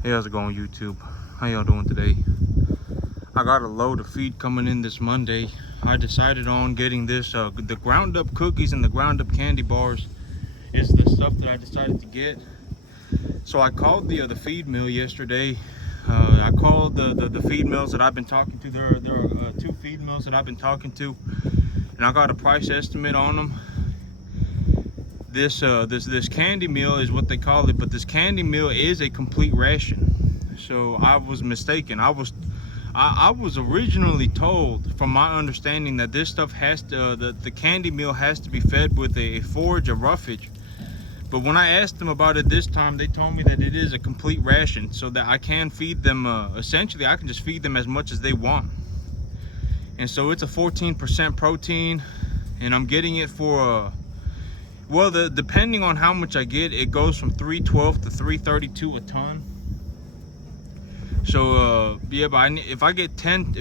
Hey, how's it going, YouTube? How y'all doing today? I got a load of feed coming in this Monday. I decided on getting this, the ground up cookies and the ground up candy bars is the stuff that I decided to get. So I called the feed mill yesterday. I called the feed mills that I've been talking to. There are two feed mills that I've been talking to, and I got a price estimate on them. This candy meal is what they call it, but this candy meal is a complete ration. So I was mistaken. I was originally told, from my understanding, that this stuff has to the candy meal has to be fed with a forage, a roughage. But when I asked them about it this time, they told me that it is a complete ration, so that I can feed them, essentially I can just feed them as much as they want. And so it's a 14% protein, and I'm getting it for well, depending on how much I get, it goes from 312 to 332 a ton. So yeah, but if I get 10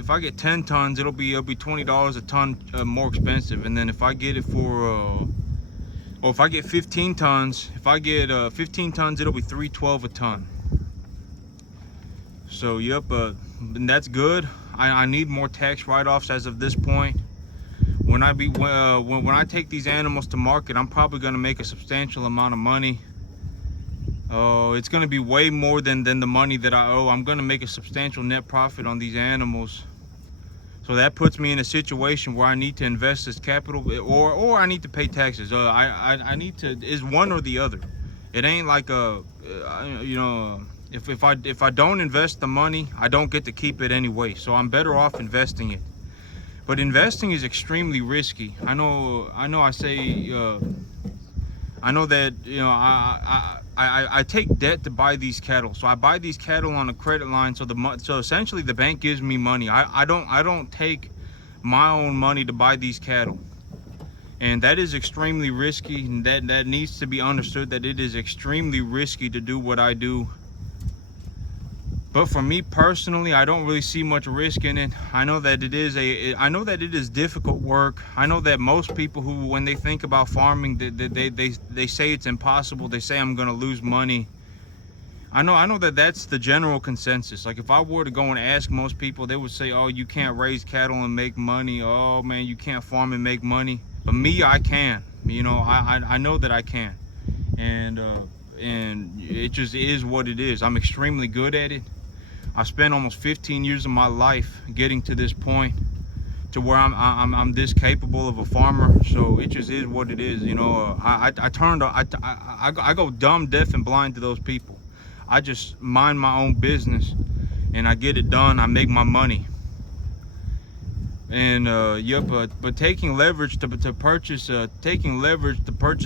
tons, it'll be $20 a ton more expensive. And then if I get it for or if I get 15 tons, if I get 15 tons, it'll be 312 a ton. So yep, and that's good. I need more tax write-offs as of this point. When I take these animals to market, I'm probably going to make a substantial amount of money. It's going to be way more than the money that I owe. I'm going to make a substantial net profit on these animals. So that puts me in a situation where I need to invest this capital, or I need to pay taxes. I need to, is one or the other. It ain't like if I don't invest the money, I don't get to keep it anyway. So I'm better off investing it. But investing is extremely risky. I know that, I take debt to buy these cattle. So I buy these cattle on a credit line. So essentially the bank gives me money. I don't take my own money to buy these cattle. And that is extremely risky. And that needs to be understood, that it is extremely risky to do what I do. But for me personally, I don't really see much risk in it. I know that it is difficult work. I know that most people who, when they think about farming, they say it's impossible. They say I'm gonna lose money. I know that that's the general consensus. Like if I were to go and ask most people, they would say, oh, you can't raise cattle and make money. Oh man, you can't farm and make money. But me, I can. You know, I know that I can. And it just is what it is. I'm extremely good at it. I spent almost 15 years of my life getting to this point, to where I'm this capable of a farmer. So it just is what it is. You know, I go dumb, deaf, and blind to those people. I just mind my own business, and I get it done. I make my money. And yep, but taking leverage to purchase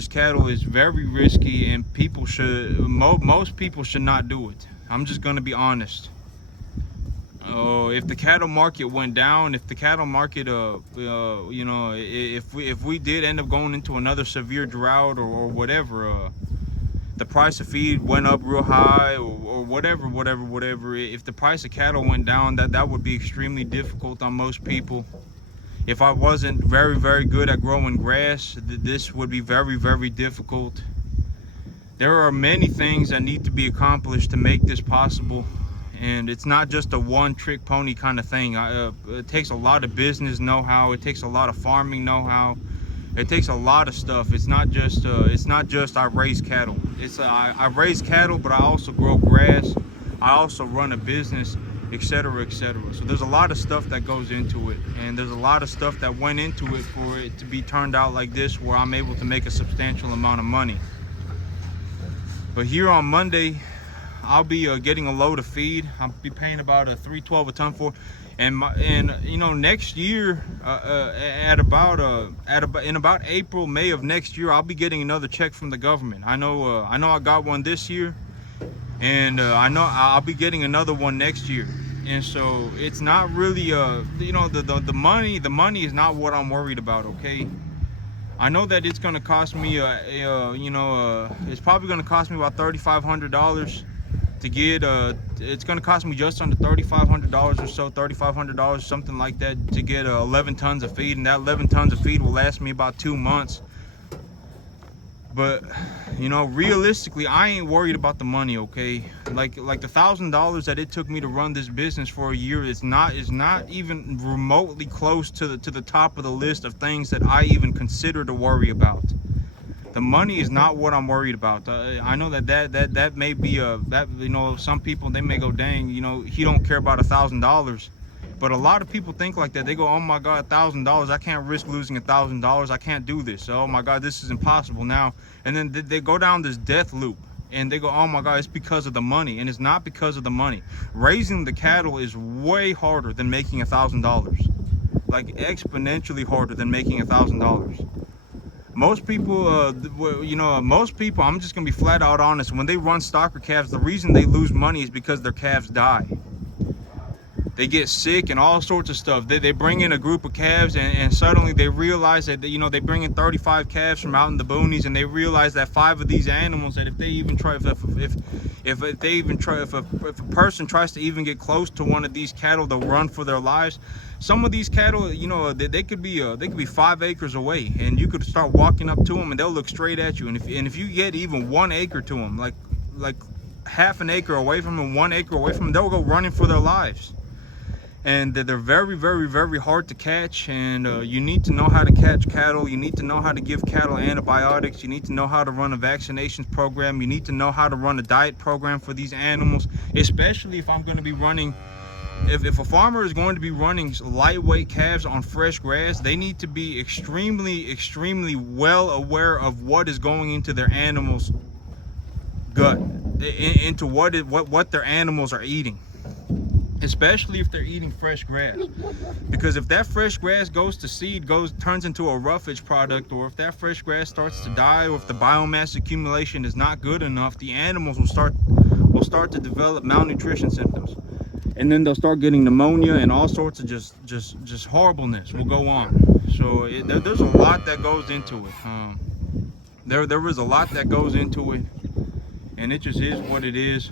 cattle is very risky, and most people should not do it. I'm just gonna be honest. If the cattle market went down, if the cattle market, if we did end up going into another severe drought or whatever, the price of feed went up real high, or whatever, if the price of cattle went down, that would be extremely difficult on most people. If I wasn't very, very good at growing grass, this would be very, very difficult. There are many things that need to be accomplished to make this possible. And it's not just a one-trick pony kind of thing. It takes a lot of business know-how. It takes a lot of farming know-how. It takes a lot of stuff. It's not just I raise cattle. I raise cattle, but I also grow grass. I also run a business, etc., etc. So there's a lot of stuff that goes into it, and there's a lot of stuff that went into it for it to be turned out like this, where I'm able to make a substantial amount of money. But here on Monday, I'll be getting a load of feed. I'll be paying about $312 a ton for, and you know, next year, in about April, May of next year, I'll be getting another check from the government. I know I got one this year, and I know I'll be getting another one next year. And so it's not really you know, the money is not what I'm worried about. Okay, I know that it's gonna cost me it's probably gonna cost me about $3,500 to get it's going to cost me just under $3,500 or so, $3,500, something like that, to get 11 tons of feed. And that 11 tons of feed will last me about 2 months. But you know, realistically, I ain't worried about the money, okay? Like the $1,000 that it took me to run this business for a year is not even remotely close to the top of the list of things that I even consider to worry about. The money is not what I'm worried about. I know that may be that, you know, some people, they may go, dang, you know, he don't care about $1,000. But a lot of people think like that. They go, oh my God, $1,000, I can't risk losing $1,000. I can't do this. Oh my God, this is impossible now. And then they go down this death loop and they go, oh my God, it's because of the money. And it's not because of the money. Raising the cattle is way harder than making $1,000. Like exponentially harder than making $1,000. Most people, you know, most people, I'm just gonna be flat out honest, when they run stalker calves, the reason they lose money is because their calves die. They get sick and all sorts of stuff. They bring in a group of calves and suddenly they realize that, you know, they bring in 35 calves from out in the boonies, and they realize that 5 of these animals, that if they even try, if a person tries to even get close to one of these cattle, they'll run for their lives. Some of these cattle, you know, they could be 5 acres away, and you could start walking up to them and they'll look straight at you. And if you get even 1 acre to them, like half an acre away from them, 1 acre away from them, they'll go running for their lives. And they're very, very, very hard to catch. And you need to know how to catch cattle. You need to know how to give cattle antibiotics. You need to know how to run a vaccinations program. You need to know how to run a diet program for these animals, especially if I'm going to be running, if a farmer is going to be running lightweight calves on fresh grass, they need to be extremely well aware of what is going into their animals' gut, into what their animals are eating. Especially if they're eating fresh grass, because if that fresh grass goes to seed, turns into a roughage product, or if that fresh grass starts to die, or if the biomass accumulation is not good enough, the animals will start to develop malnutrition symptoms, and then they'll start getting pneumonia, and all sorts of just horribleness will go on. So there's a lot that goes into it. There is a lot that goes into it, and it just is what it is.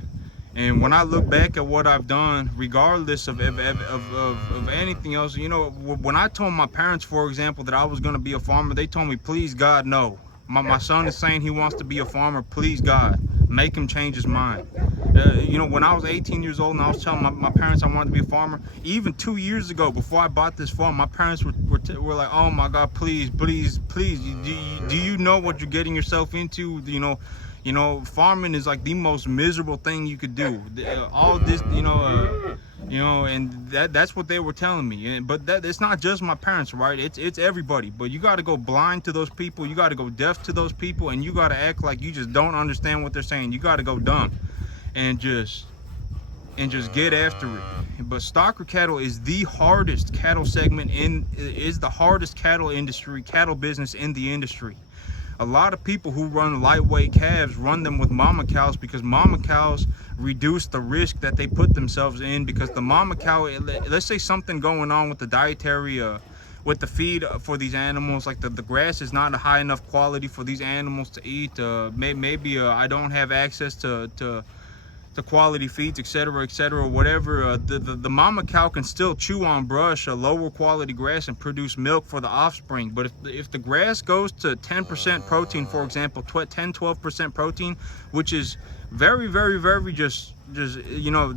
And when I look back at what I've done, regardless of anything else, you know, when I told my parents, for example, that I was going to be a farmer, they told me, please God, no. My son is saying he wants to be a farmer. Please God, make him change his mind. You know, when I was 18 years old and I was telling my parents I wanted to be a farmer, even 2 years ago, before I bought this farm, my parents were like, oh my God, please, please, please, do you know what you're getting yourself into? You know, farming is like the most miserable thing you could do. All this, you know, and that's what they were telling me. But it's not just my parents, right? It's everybody. But you got to go blind to those people. You got to go deaf to those people, and you got to act like you just don't understand what they're saying. You got to go dumb, and just get after it. But stalker cattle is the hardest cattle segment is the hardest cattle business in the industry. A lot of people who run lightweight calves run them with mama cows, because mama cows reduce the risk that they put themselves in, because the mama cow, let's say something going on with the dietary, with the feed for these animals, like the grass is not a high enough quality for these animals to eat. Maybe I don't have access to quality feeds, etc., whatever. The mama cow can still chew on brush, a lower quality grass, and produce milk for the offspring. But if the grass goes to 10% protein, for example, 10-12% protein, which is very, very, very just you know,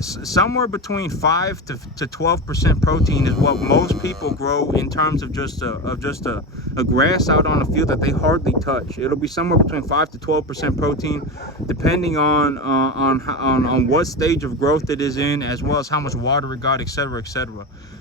somewhere between 5 to 12% protein is what most people grow in terms of just a grass out on a field that they hardly touch. It'll be somewhere between 5 to 12% protein, depending on what stage of growth it is in, as well as how much water it got, etc.,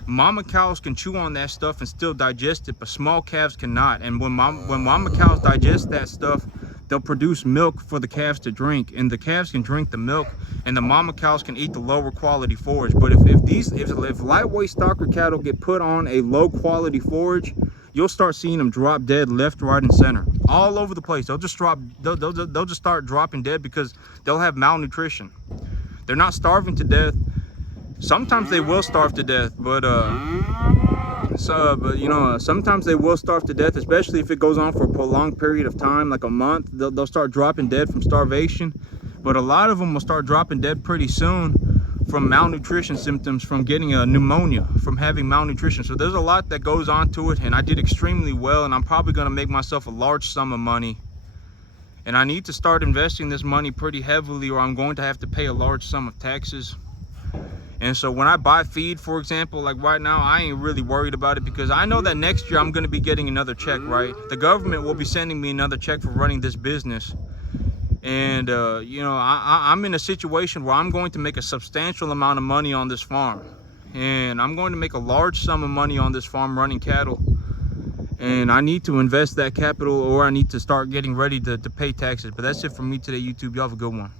Mama cows can chew on that stuff and still digest it, but small calves cannot. And when mama cows digest that stuff, they'll produce milk for the calves to drink, and the calves can drink the milk, and the mama cows can eat the lower quality forage. But if lightweight stalker cattle get put on a low quality forage, you'll start seeing them drop dead left, right, and center, all over the place. They'll just start dropping dead because they'll have malnutrition. They're not starving to death. Sometimes they will starve to death, but you know, sometimes they will starve to death, especially if it goes on for a prolonged period of time, like a month. They'll start dropping dead from starvation. But a lot of them will start dropping dead pretty soon from malnutrition symptoms, from getting a pneumonia, from having malnutrition. So there's a lot that goes on to it, and I did extremely well, and I'm probably going to make myself a large sum of money. And I need to start investing this money pretty heavily, or I'm going to have to pay a large sum of taxes. And so when I buy feed, for example, like right now, I ain't really worried about it, because I know that next year I'm going to be getting another check, right? The government will be sending me another check for running this business. And, you know, I'm in a situation where I'm going to make a substantial amount of money on this farm. And I'm going to make a large sum of money on this farm running cattle. And I need to invest that capital, or I need to start getting ready to pay taxes. But that's it for me today, YouTube. Y'all have a good one.